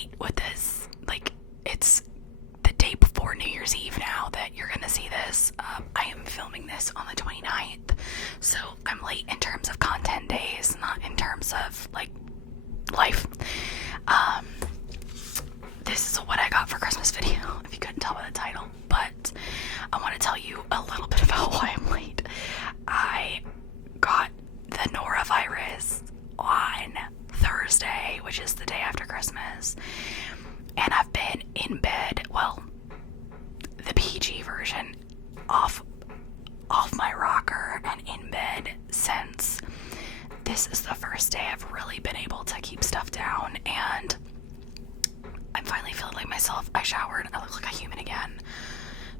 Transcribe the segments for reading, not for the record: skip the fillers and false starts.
late with this. Like, it's the day before New Year's Eve now that you're gonna see this. I am filming this on the 29th, so I'm late in terms of content days, not in terms of, like, life. This is what I got for Christmas video, if you couldn't tell by the title, but I want to tell you a little bit about why I'm late. I got the norovirus on Thursday, which is the day after Christmas, and I've been in bed, well, the PG version, off my rocker and in bed since. This is the first day I've really been able to keep stuff down, and I'm finally feeling like myself. I showered, I look like a human again.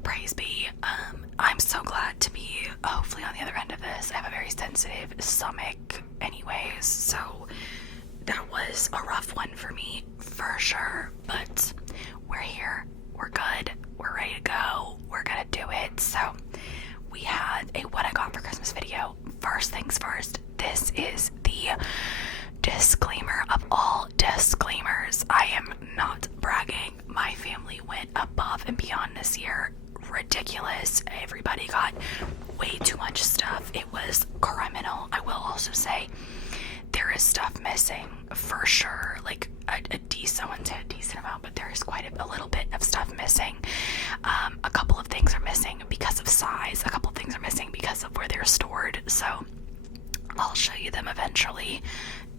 Praise be. I'm so glad to be hopefully on the other end of this. I have a very sensitive stomach anyways, so that was a rough one for me for sure, but we're here, we're good, we're ready to go, we're gonna do it. So we had a what I got for Christmas video. First things first, this is the disclaimer of all disclaimers. I am not bragging. My family went above and beyond this year. Ridiculous. Everybody got way too much stuff. It was criminal. I will also say there is stuff missing for sure, like a decent amount, but there is quite a little bit of stuff missing. A couple of things are missing because of size. A couple of things are missing because of where they're stored. So I'll show you them eventually.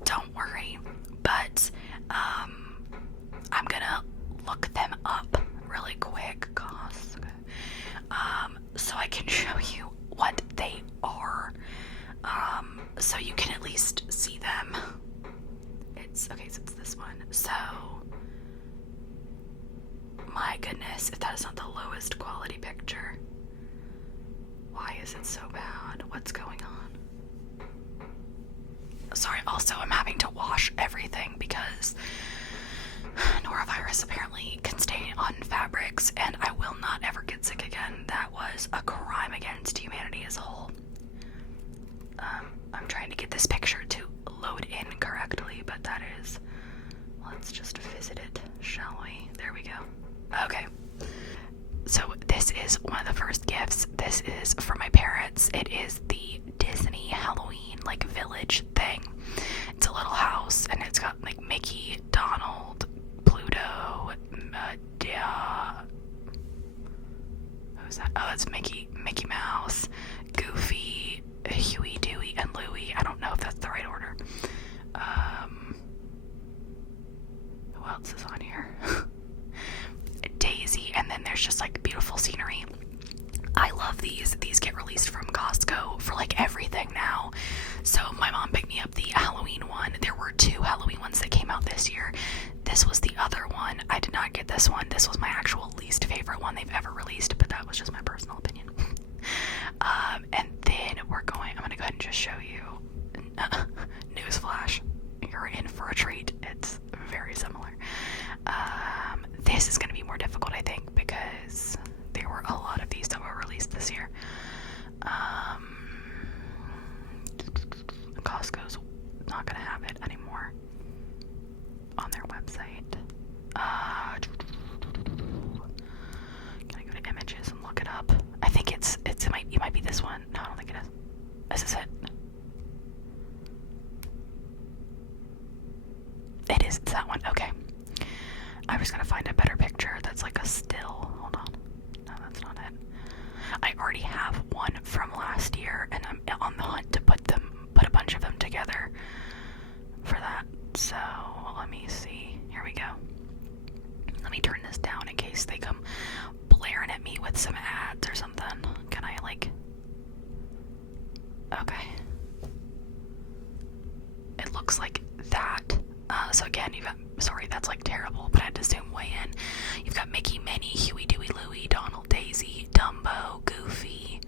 Don't worry. But I'm gonna look them up really quick, so I can show you what they are. So you can at least see them. It's okay, so it's this one. So my goodness, if that is not the lowest quality picture, why is it so bad? What's going on? Sorry, also I'm having to wash everything because norovirus apparently can stay on fabrics, and I will not ever get sick again. That was a crime against humanity as a whole. I'm trying to get this picture to load in correctly, but that is, let's just visit it, shall we? There we go. Okay. So this is one of the first gifts. This is for my parents. It is the Disney Halloween, like, village thing. It's a little house, and it's got, like, Mickey, Donald, Pluto, who's that? Oh, it's Mickey Mouse, Goofy, Huey, Dewey, and Louie. I don't know if that's the right order. Who else is on here? Daisy, and then there's just, like, beautiful scenery. I love these. These get released from Costco for, like, everything now. So my mom picked me up the Halloween one. There were 2 Halloween ones that came out this year. This was the other one. I did not get this one. This was my actual least favorite one they've ever released, but that was just my personal opinion. And then I'm gonna go ahead and just show you. Newsflash. You're in for a treat. It's very similar. This is gonna be more difficult, I think, because there were a lot of these that were released this year. Costco's not gonna have it anymore on their website. Can I go to images and look it up? I think it might be this one. No, I don't think it is. Is this it? It is. It's that one. Okay. I was gonna find a better picture that's like a still. Hold on. No, that's not it. I already have one from last year, and I'm on the hunt to put a bunch of them together for that. So let me see. Here we go. Let me turn this down in case they come blaring at me with some ads or something. Can I, like... Okay. It looks like that. So again, you've got... Sorry, that's, like, terrible, but I had to zoom way in. You've got Mickey, Minnie, Huey, Dewey, Louie, Donald, Daisy, Dumbo, Goofy,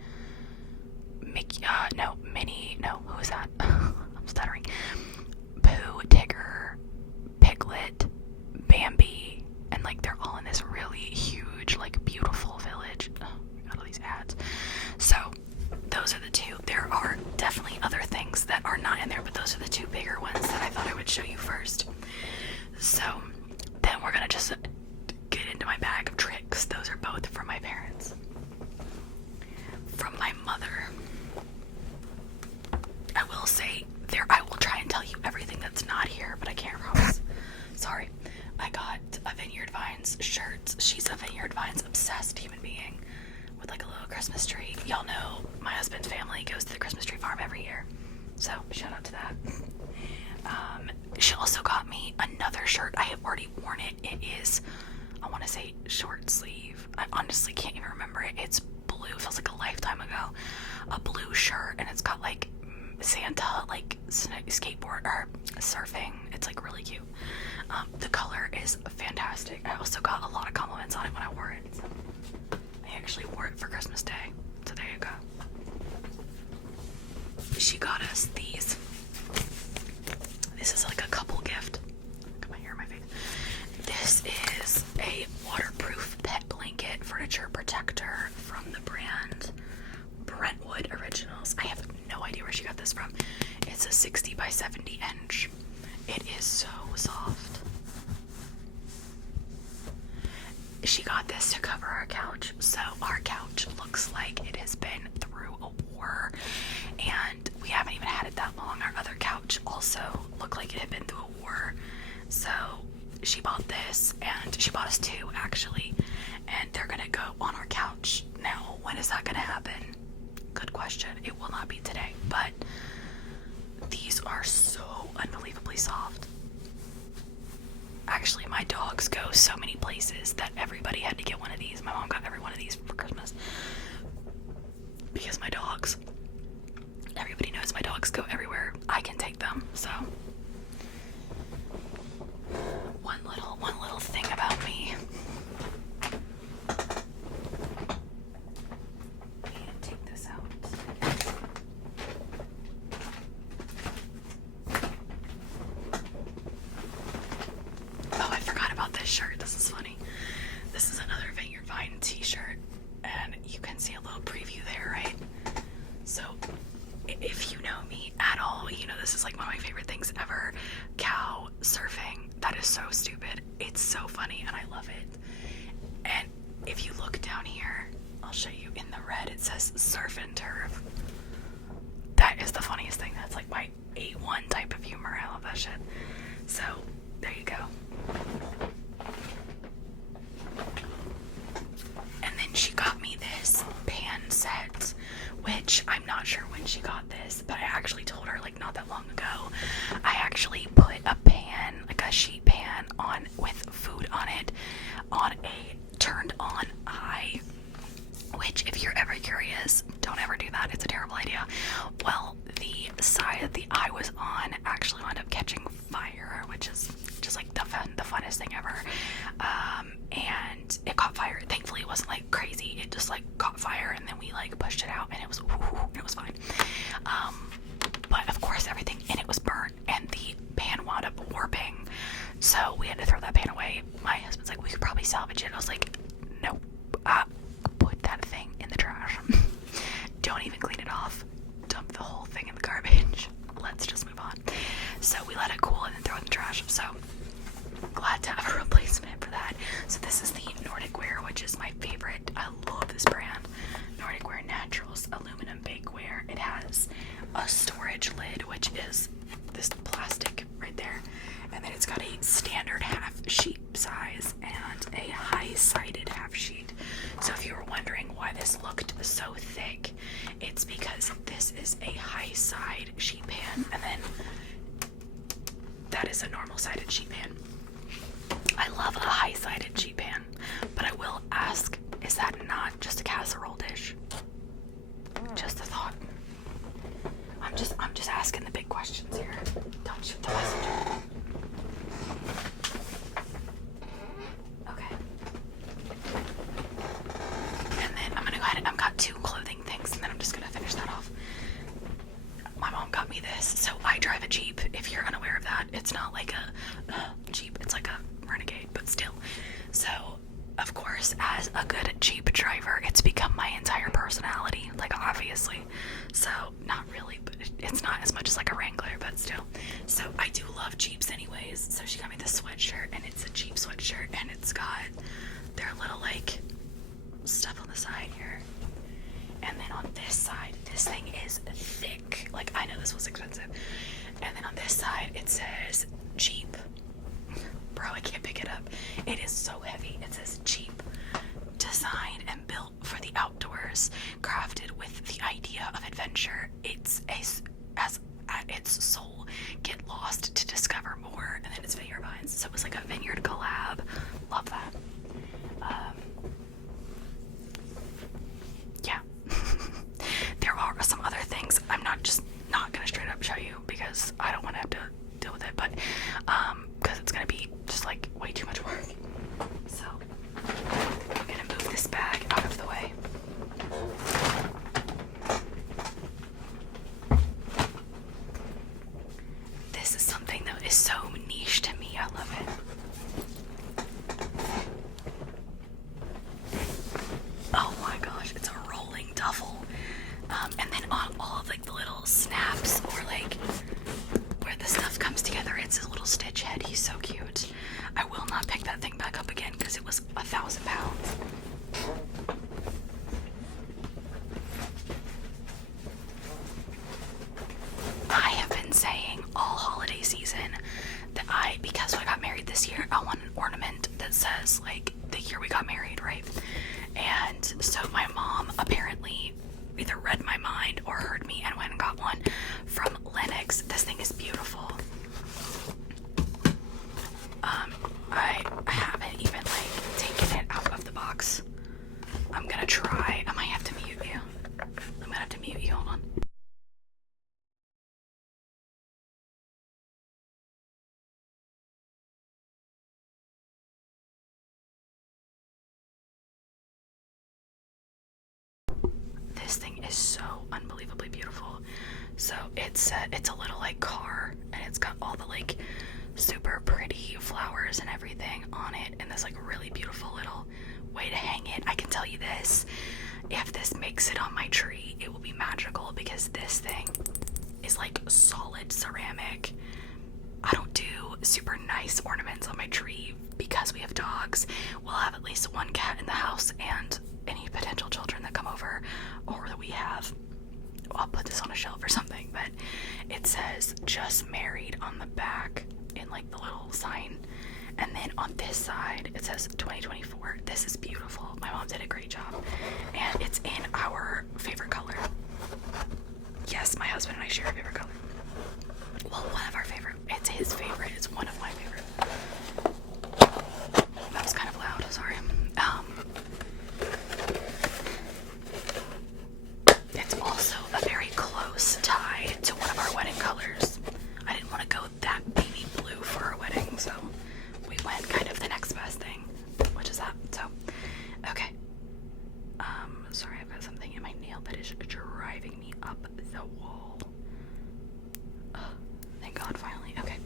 Mickey, no, Minnie, no, who is that? I'm stuttering. Pooh, Tigger, Piglet, Bambi, and, like, they're all in this really huge, like, beautiful village. Oh, we got all these ads. So, those are the 2. There are definitely other things that are not in there, but those are the 2 bigger ones that I thought I would show you first. So, then we're mother. I will say I will try and tell you everything that's not here, but I can't promise. Sorry. I got a Vineyard Vines shirt. She's a Vineyard Vines obsessed human being with like a little Christmas tree. Y'all know my husband's family goes to the Christmas tree farm every year, so shout out to that. She also got me another shirt. I have already worn it. It is, I want to say, short sleeve. I honestly can't even remember it. It's blue. It feels like a lifetime ago. A blue shirt, and it's got like Santa, like skateboard or surfing. It's like really cute. The color is fantastic. I also got a lot of compliments on it when I wore it. So I actually wore it for Christmas Day. So there you go. She got us these. This is like a couple gift. Got my hair in my face. This is a waterproof pet blanket furniture protector from the brand Brentwood Originals. I have no idea where she got this from. It's a 60 by 70 inch. It is so soft. She got this to cover our couch. So our couch looks like it has been through a war, and we haven't even had it that long. Our other couch also looked like it had been through a war. So she bought this, and she bought us two actually, and they're gonna go on our couch. Now, when is that gonna happen? Good question. It will not be today, but these are so unbelievably soft. Actually, my dogs go so many places that everybody had to get one of these. My mom got every one of these for Christmas. Because my dogs, everybody knows my dogs go everywhere I can take them, so. One little thing about me. Let me take this out. Oh, I forgot about this shirt. This is funny. This is another Vineyard Vine t-shirt, and you can see a little preview there, right? So, if you know me at all, you know this is like one of my favorite things ever. Cow surfing. That is so stupid. It's so funny, and I love it. And if you look down here, I'll show you in the red, it says surf and turf. That is the funniest thing. That's like my A1 type of humor. I love that shit. So, there you go. And then she got me this pan set, which I'm not sure when she got this, but I actually told her like not that long ago. I actually put a pan, like a sheet pan on with food on it, on a turned on eye, which if you're ever curious, don't ever do that. It's a terrible idea. Well, the side that the eye was on actually wound up catching fire, which is just like the funnest thing ever. And it caught fire. Thankfully it wasn't like crazy. It just like caught fire, and then we like pushed it out, and it was fine. But of course everything in it was burnt, and the pan wound up warping. So we had to throw that pan away. My husband's like, we could probably salvage it. I was like, nope. Put that thing in the trash. Don't even clean it off. Dump the whole thing in the garbage. Let's just move on. So we let it cool and then throw it in the trash. So glad to have a replacement for that. So this is the Nordic Ware, which is my favorite. I love this brand. Nordic Ware Naturals aluminum bakeware. It has a storage lid, which is this plastic right there, and then it's got a standard half sheet size and a high-sided half sheet. So if you were wondering why this looked so thick, it's because this is a high-side sheet pan, and then that is a normal-sided sheet pan. I love a high-sided sheet pan, but I will ask, is that not just a casserole dish? Just a thought. I'm just asking the big questions here. Don't shoot the messenger. Okay. And then I'm gonna go ahead and I've got two clothing things, and then I'm just gonna finish that off. My mom got me this. So I drive a Jeep. If you're unaware of that, it's not like a Jeep. It's like a Renegade, but still. So of course, as a good Jeep driver, it's become my entire personality, like obviously. So not really, but it's not as much as like a Wrangler, but still. So I do love Jeeps anyways. So she got me this sweatshirt, and it's a Jeep sweatshirt, and it's got their little like stuff on the side here. And then on this side, Like, I know this was expensive. And then on this side, it says Jeep. Bro, I can't pick it up. It is so heavy. It says Jeep. Designed and built for the outdoors. Crafted with the idea of adventure. It's as at its soul. Get lost to discover more. And then it's Vineyard Vines. So it was like a vineyard collab. Love that. Yeah. There are some other things. I'm not gonna straight up show you because I don't want to have to deal with it, but because it's gonna be just like way too much work. So I'm gonna move this bag out of the way. This is something that is so niche to me. I love it. Oh my gosh, it's a rolling duffel. And then on all of like the little snaps or like where the stuff comes together, it's a little Stitch head. He's so cute. I will not pick that thing back up again because it was 1,000 pounds. I have been saying all holiday season that because I got married this year, I want an ornament that says like the year we got married, right? And so my mom apparently either read my mind or heard me and went and got one from Lennox. This thing is beautiful. I haven't even like taken it out of the box. I'm gonna try. I might have to mute you. I'm gonna have to mute you. Hold on. This thing is so unbelievably beautiful. So it's a little like car, and it's got all the like super pretty flowers and everything on it, and this like really beautiful little way to hang it. I can tell you this, if this makes it on my tree, it will be magical because this thing is like solid ceramic. I don't do super nice ornaments on my tree because we have dogs. We'll have at least one cat in the house and any potential children that come over or that we have. I'll put this on a shelf or something, but it says just married on the back in like the little sign, and then on this side it says 2024. This is beautiful. My mom did a great job, and it's in our favorite color. Yes, my husband and I share a favorite color. Well, one of our favorite. It's his favorite. It's one of my favorite. That was kind of loud. Sorry. It's also a very close tie to one of our wedding colors. I didn't want to go that baby blue for our wedding, so we went kind of the next best thing, which is that. So, okay. Sorry, I've got something in my nail that is driving me up the wall. Thank God, finally. Okay.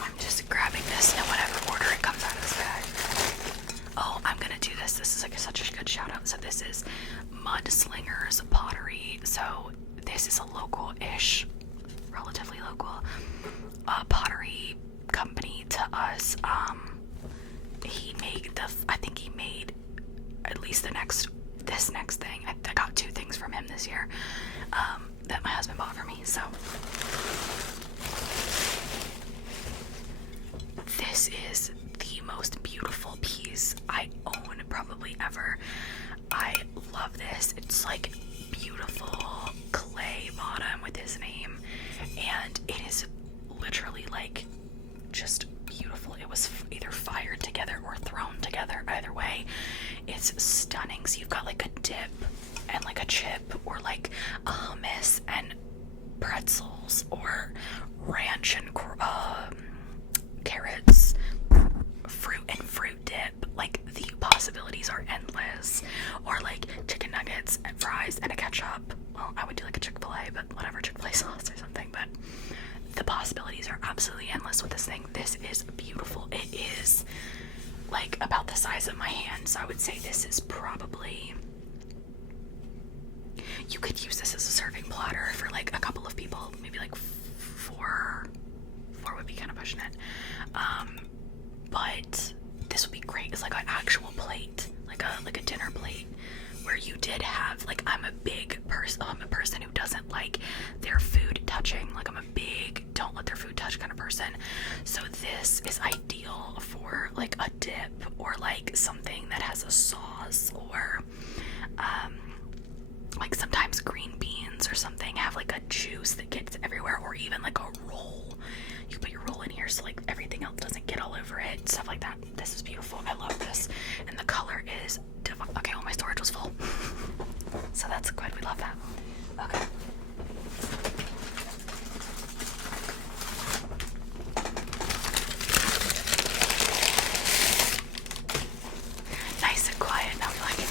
I'm just grabbing this in whatever order it comes out of this bag. Oh, I'm gonna do this. This is like such a good shout out. So this is Mudslingers Pottery. So this is a local-ish, relatively local, pottery company to us. I think he made at least this next thing. I got 2 things from him this year that my husband bought for me. So this is the most beautiful piece I own probably ever. I love this. It's like beautiful clay bottom with his name, and it is literally like just beautiful. It was either fired together or thrown together. Either way, it's stunning. So you've got like a dip and like a chip, or like a hummus and pretzels, or ranch and carrots, fruit and fruit dip. Like the possibilities are endless. Or like chicken nuggets and fries and a ketchup. Well, I would do like a Chick-fil-A, but whatever, Chick-fil-A sauce or something. But the possibilities are absolutely endless with this thing. This is beautiful. It is like about the size of my hand, so I would say this is probably, you could use this as a serving platter for like a couple of people, maybe like four would be kind of pushing it. But this would be great is like an actual plate, like a dinner plate, where you did have, like, I'm a person who doesn't like their food touching. Like, I'm a big don't let their food touch kind of person. So this is ideal for like a dip, or like something that has a sauce, or like sometimes green beans or something have like a juice that gets everywhere, or even like a roll. You put your roll in here so like everything else doesn't get all over it, stuff like that. This is beautiful. I love this, and the color is divine. Okay, well, my storage was full, so that's good. We love that. Okay. Nice and quiet. Now we like it.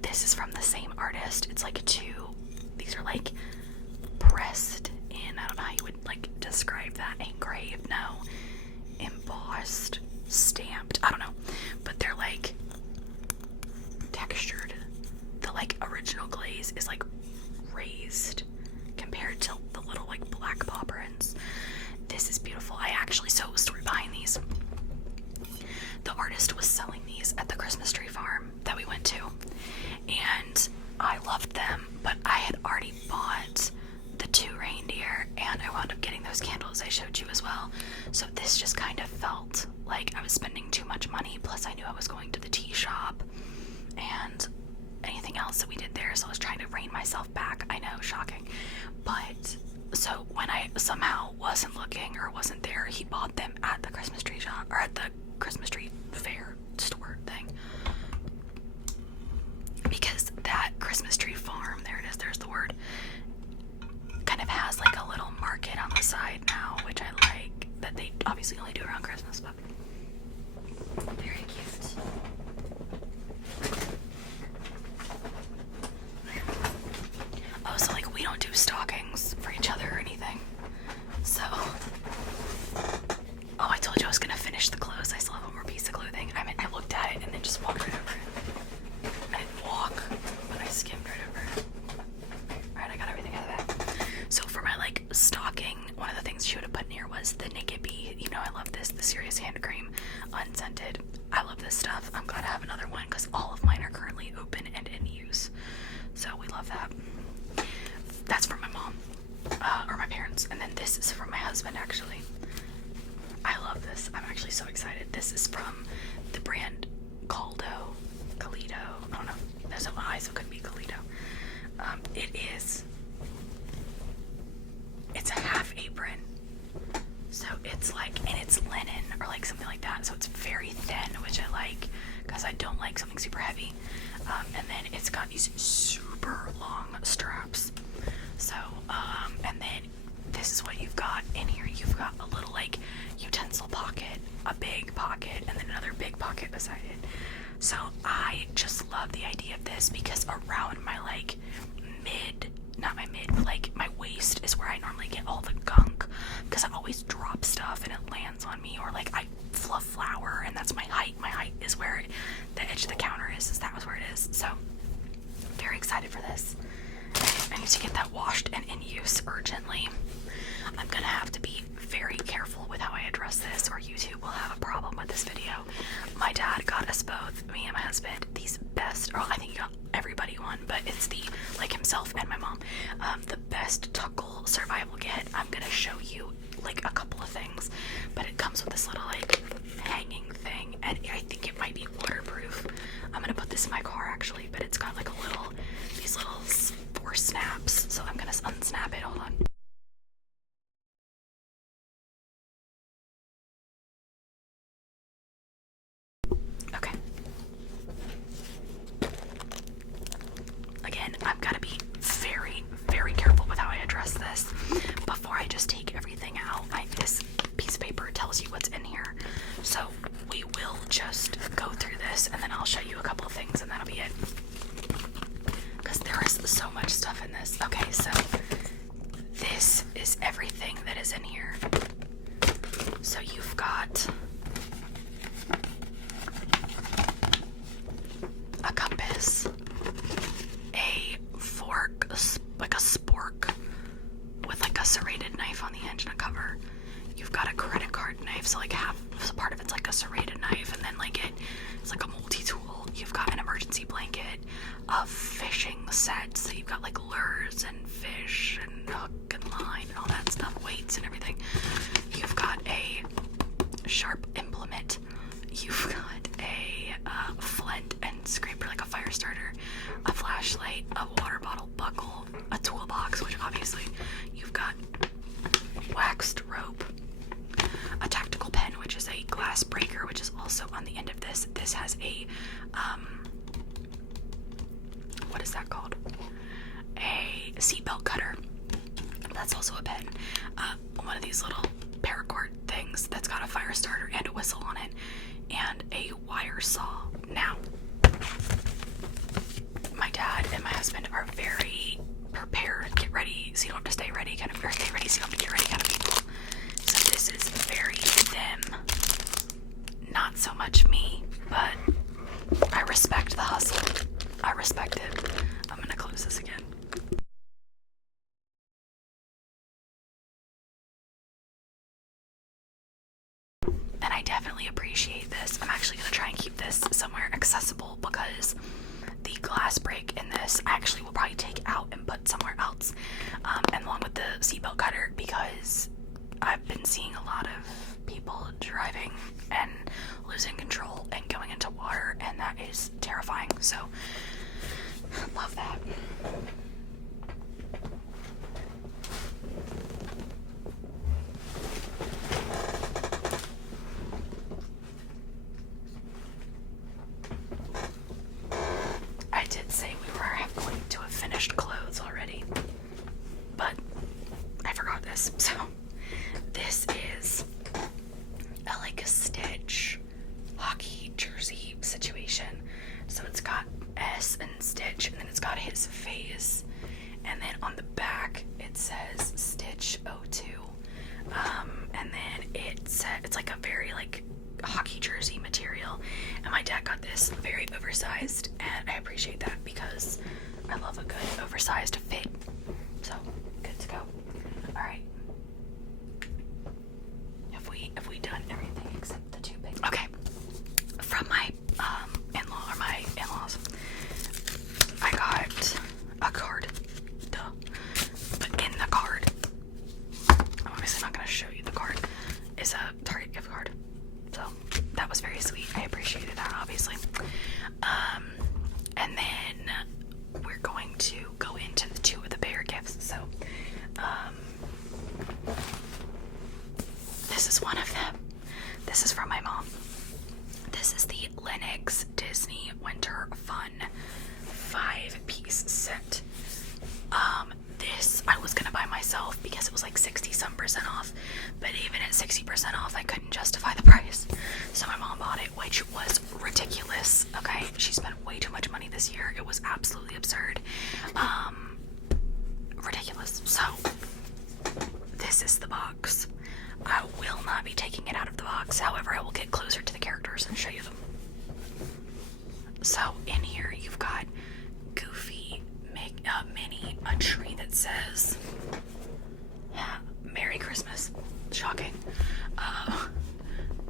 This is from the same artist. It's like these are like pressed in, I don't know how you would like describe that, engraved, no, embossed, stamped, I don't know, but they're like textured. The like original glaze is like raised compared to the little like black paw prints. This is beautiful. Story behind these. The artist was selling these at the Christmas tree farm that we went to, and I loved them, but I had already bought the 2 reindeer, and I wound up getting those candles I showed you as well. So this just kind of felt like I was spending too much money, plus I knew I was going to the tea shop and anything else that we did there, so I was trying to rein myself back. I know, shocking. But so when I somehow wasn't looking or wasn't there, he bought them at the Christmas tree shop, or at the Christmas tree fair store thing. Because that Christmas tree farm, there it is, there's the word, kind of has like a little market on the side now, which I like, that they obviously only do around Christmas, but very cute. Oh, so like we don't do stockings for each other or anything. So, oh, I told you I was gonna finish the clothes. I still have one more piece of clothing. I looked at it and then just walked right over it. I didn't walk, but I skimmed right over it. Alright, I got everything out of that. So for my like stocking, one of the things she would have put in here was the Naked Bee. You know I love this, the Serious Hand Cream, unscented. I love this stuff. I'm glad I have another one because all of mine are currently open and in use. So we love that. That's from my mom, or my parents, and then this is from my husband, actually. I love this. I'm actually so excited. This is from the brand Caldo, I don't know. There's no I, so it could be Calito. It's a half apron. So it's like, and it's linen or like something like that. So it's very thin, which I like because I don't like something super heavy. And then it's got these super long straps. So, and then this is what you've got in here. You've got a little like utensil pocket, a big pocket, and then another big pocket beside it. So I just love the idea of this because around my like but like my waist is where I normally get all the gunk because I always drop stuff and it lands on me, or like I fluff flour and that's my height. My height is where the edge of the counter is, that was where it is. So very excited for this. I need to get that washed and in use urgently. I'm gonna have to be very careful with how I address this, or YouTube will have a problem with this video. My dad got us both, me and my husband, these best, or I think he got everybody one, but it's the, like himself and my mom, the best Tuckle survival kit. I'm gonna show you like a couple of things, but it comes with this little like hanging thing, and I think it might be waterproof. I'm gonna put this in my car actually, but it's got like a little, these little 4 snaps, so I'm gonna unsnap it. Hold on. Okay. Again, I've got to be very, very careful with how I address this. Before I just take everything out, this piece of paper tells you what's in here. So we will just go through this, and then I'll show you a couple of things, and that'll be it. Because there is so much stuff in this. Okay, so this is everything that is in here. So you've got a compass, a fork, like a spork with like a serrated knife on the edge, and a emergency blanket, a fishing set, so you've got like lures and fish and hook and line and all that stuff, weights and everything. You've got a sharp implement. You've got a flint and scraper, like a fire starter, a flashlight, a water bottle buckle, a toolbox, which obviously you've got waxed rope, a tactical pen, which is a glass breaker, which is also on the end of this. This has a, what is that called? A seatbelt cutter. That's also a pen. One of these little paracord things that's got a fire starter and a whistle on it, and a wire saw. Now, my dad and my husband are very prepared, get ready so you don't have to stay ready kind of, or stay ready so you don't have to get ready kind of people. So this is very them, not so much me, but I respect the hustle. I respect it. I'm gonna close this again. And I definitely appreciate this. I'm actually gonna try and keep this somewhere accessible because the glass break in this I actually will probably take out and put somewhere else, and along with the seatbelt cutter, because I've been seeing a lot of people driving and losing control and going into water, and that is terrifying. So, love that. I did say we were going to have finished clothes already, but I forgot this. So this is like a Stitch hockey jersey situation. So it's got S and Stitch, and then it's got his face, and then on the back it says Stitch 02, and then it's like a very like hockey jersey material, and my dad got this very oversized, and I appreciate that because I love a good oversized fit. So good to go. All right, have we done everything except the two big? Okay, from my in-laws, I got a card. Duh. But in the card, I'm obviously not going to show you the card, is a Target gift card. So that was very sweet. I appreciated that, obviously. And then we're going to go into the two of the bigger gifts. So this is one of them. This is from my mom. This is the Lennox Disney Winter Fun 5-piece set. This I was gonna buy myself because it was like 60-some% off, but even at 60% off, I couldn't justify the price. So my mom bought it, which was ridiculous. Okay, she spent way too much money this year. It was absolutely absurd. Ridiculous. So this is the box. I will not be taking it out of the box. However, I will get closer to the characters and show you them. So in here you've got Goofy, Minnie, a tree that says Merry Christmas. Shocking.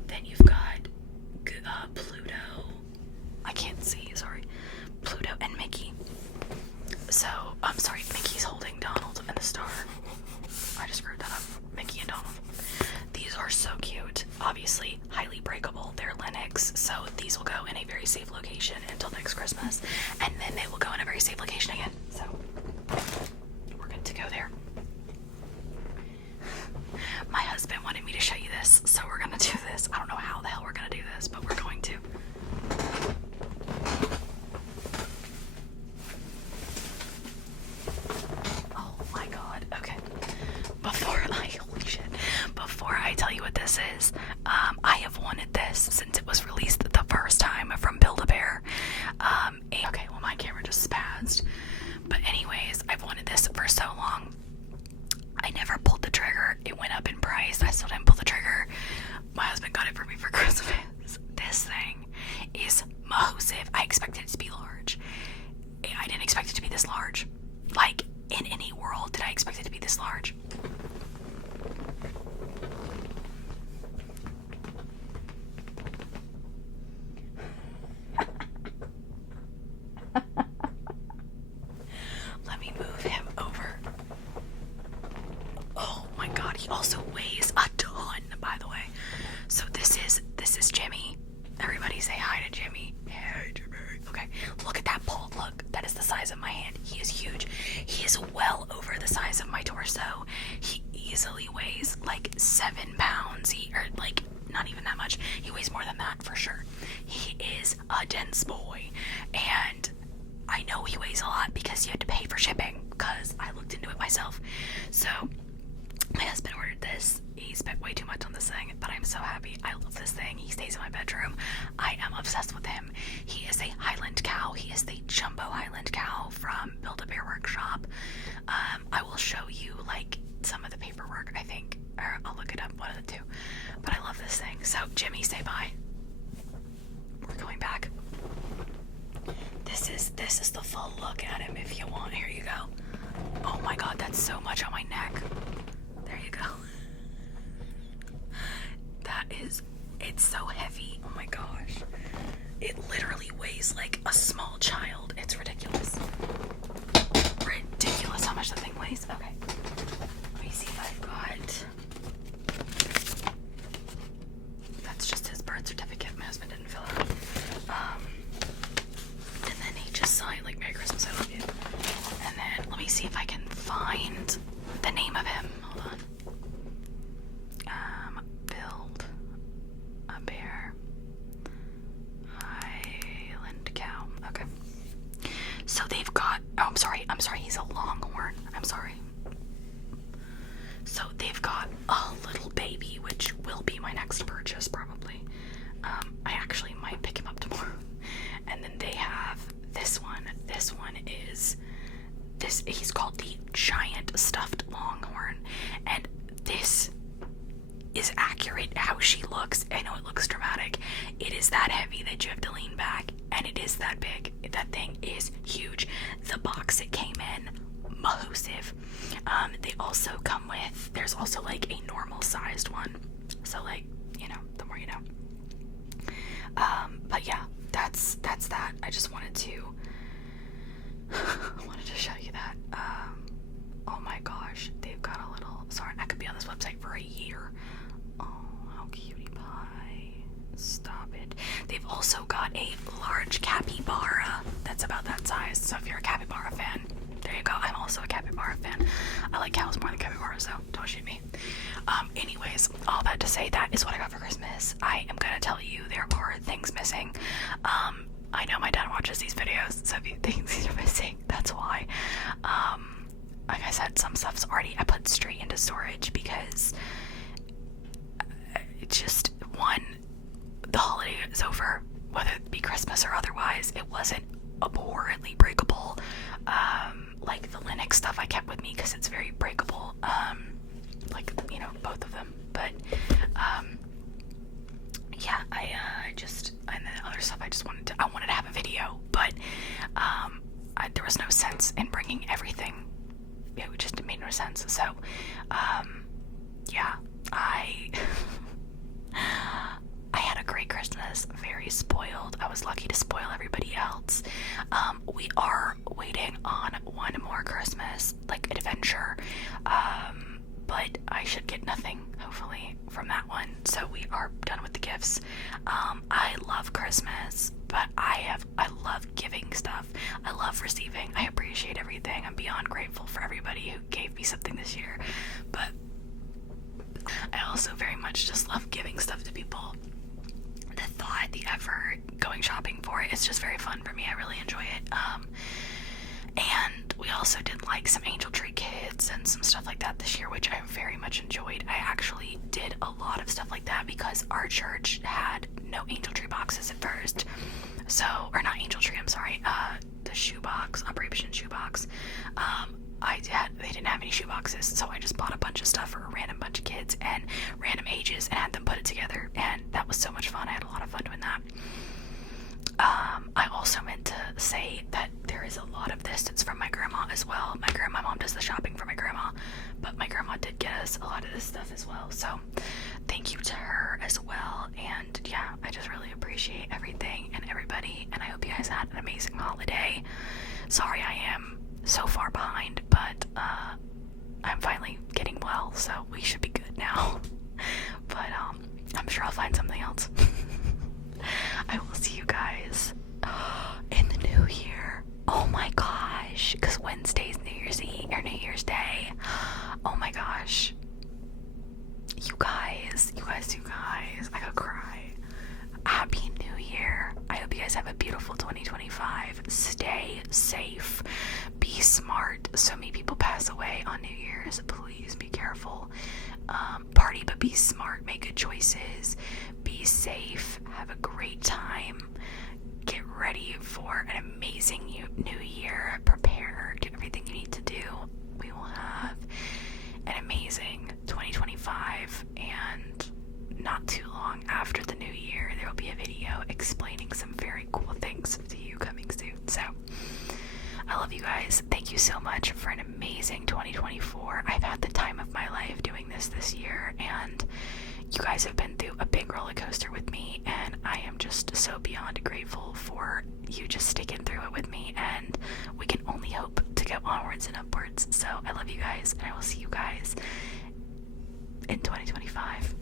Then you've got Pluto. I can't see, sorry. Pluto and Mickey. So, I'm sorry, Mickey's holding Donald and the star. I just screwed that up. Mickey and Donald. These are so cute. Obviously, highly breakable. They're Lennox, so these will go in a very safe location until next Christmas, and then they will go in a very safe location again. So, we're good to go there. My husband wanted me to show you this, so we're gonna do this. I don't know how the hell we're gonna do this, but we're going to. Oh my god, okay. Before I tell you what this is, I have wanted this since it was released the first time from Build-A-Bear. Okay, well my camera just spazzed. But anyways, I've wanted this for so long. I never pulled the trigger. It went up in price. I still didn't pull the trigger. My husband got it for me for Christmas. This thing is massive. I expected it to be large. I didn't expect it to be this large. Like, in any world did I expect it to be this large. Let me move him over. Oh my god, he also weighs a ton, by the way. So this is Jimmy. Everybody say hi to Jimmy. Hey, Jimmy. Okay, look at that paw. Look, that is the size of my hand. He is huge. He is well over the size of my torso. He easily weighs like 7 pounds. Or like not even that much. He weighs more than that for sure. He is a dense boy, and I know he weighs a lot because you had to pay for shipping, because I looked into it myself. So my husband ordered this. He spent way too much on this thing, but I'm so happy. I love this thing. He stays in my bedroom. I am obsessed with him. He is a Highland Cow. He is the jumbo Highland Cow from Build-A-Bear Workshop. I will show you like some of the paperwork, I think, or I'll look it up, one of the two. But I love this thing. So Jimmy, say bye. We're going back. This is the full look at him if you want. Here you go. Oh my god, that's so much on my neck. There you go. It's so heavy. Oh my gosh. It literally weighs like a small child. It's ridiculous. Ridiculous how much the thing weighs. Okay. Let me see if I've got... That's just his birth certificate. My husband didn't fill out. And then he just signed like Merry Christmas, I love you. And then let me see if I can find the name of him. Hold on. Build a Bear Highland Cow. Okay. So they've got, oh, I'm sorry, he's a Longhorn. I'm sorry. So they've got a little baby, which will be my next purchase probably. I actually might pick him up tomorrow. And then they have this one. This one is he's called the Giant Stuffed Longhorn, and this is accurate how she looks. I know it looks dramatic. It is that heavy that you have to lean back, and it is that big. That thing is huge. The box it came in, massive. They also come with, there's also like a normal sized one. So like, you know, the more you know. But yeah, that's that. I just wanted to show you that. Oh my gosh, they've got a little, sorry, I could be on this website for a year. Oh, how cutie pie. Stop it. They've also got a large capybara that's about that size. So if you're a capybara fan, there you go. I'm also a capybara fan. I like cows more than capybaras, so don't shoot me. Anyways, all that to say, that is what I got for Christmas. I am gonna tell you there are things missing. I know my dad watches these videos, so if you think these are missing, that's why. Like I said, some stuff's already, I put straight into storage because it's just, one, the holiday is over, whether it be Christmas or otherwise. It wasn't abhorrently breakable. Like the Linux stuff I kept with me because it's very breakable. Like, you know, both of them. But, yeah, I just, and the other stuff I wanted to have a video, but, there was no sense in bringing everything. It just made no sense. So, yeah, I had a great Christmas, very spoiled. I was lucky to spoil everybody else. We are waiting on one more Christmas, like, adventure, but I should get nothing, hopefully, from that one. So we are done with the gifts. I love Christmas, but I love giving stuff. I love receiving. I appreciate everything. I'm beyond grateful for everybody who gave me something this year, but I also very much just love giving stuff to people. The thought, the effort, going shopping for it, it's just very fun for me. I really enjoy it. And we also did like some angel tree kits and some stuff like that this year, which I very much enjoyed. I actually did a lot of stuff like that because our church had no angel tree boxes at first. So, or not angel tree, I'm sorry, the shoebox, Operation Shoebox. They didn't have any shoe boxes, so I just bought a bunch of stuff for a random bunch of kids and random ages and had them put it together, and that was so much fun. I had a lot of fun doing that. I also meant to say that there is a lot of this that's from my grandma as well. My mom does the shopping for my grandma, but my grandma did get us a lot of this stuff as well, so thank you to her as well. And yeah, I just really appreciate everything and everybody, and I hope you guys had an amazing holiday. so far behind, but I'm finally getting well, so we should be good now. But I'm sure I'll find something else. I will see you guys in the new year. Oh my gosh, because Wednesday's New Year's Eve or New Year's Day. Oh my gosh. You guys, I gotta cry. Happy New Year. I hope you guys have a beautiful 2025. Stay safe. Be smart. So many people pass away on New Year's. Please be careful. Party, but be smart. Make good choices. Be safe. Have a great time. Get ready for an amazing new year. Prepare. Do everything you need to do. We will have an amazing 2025, and not too long after the new year there will be a video explaining some very cool things to you coming soon. So I love you guys. Thank you so much for an amazing 2024. I've had the time of my life doing this year, and you guys have been through a big roller coaster with me, and I am just so beyond grateful for you just sticking through it with me, and we can only hope to go onwards and upwards. So I love you guys, and I will see you guys in 2025.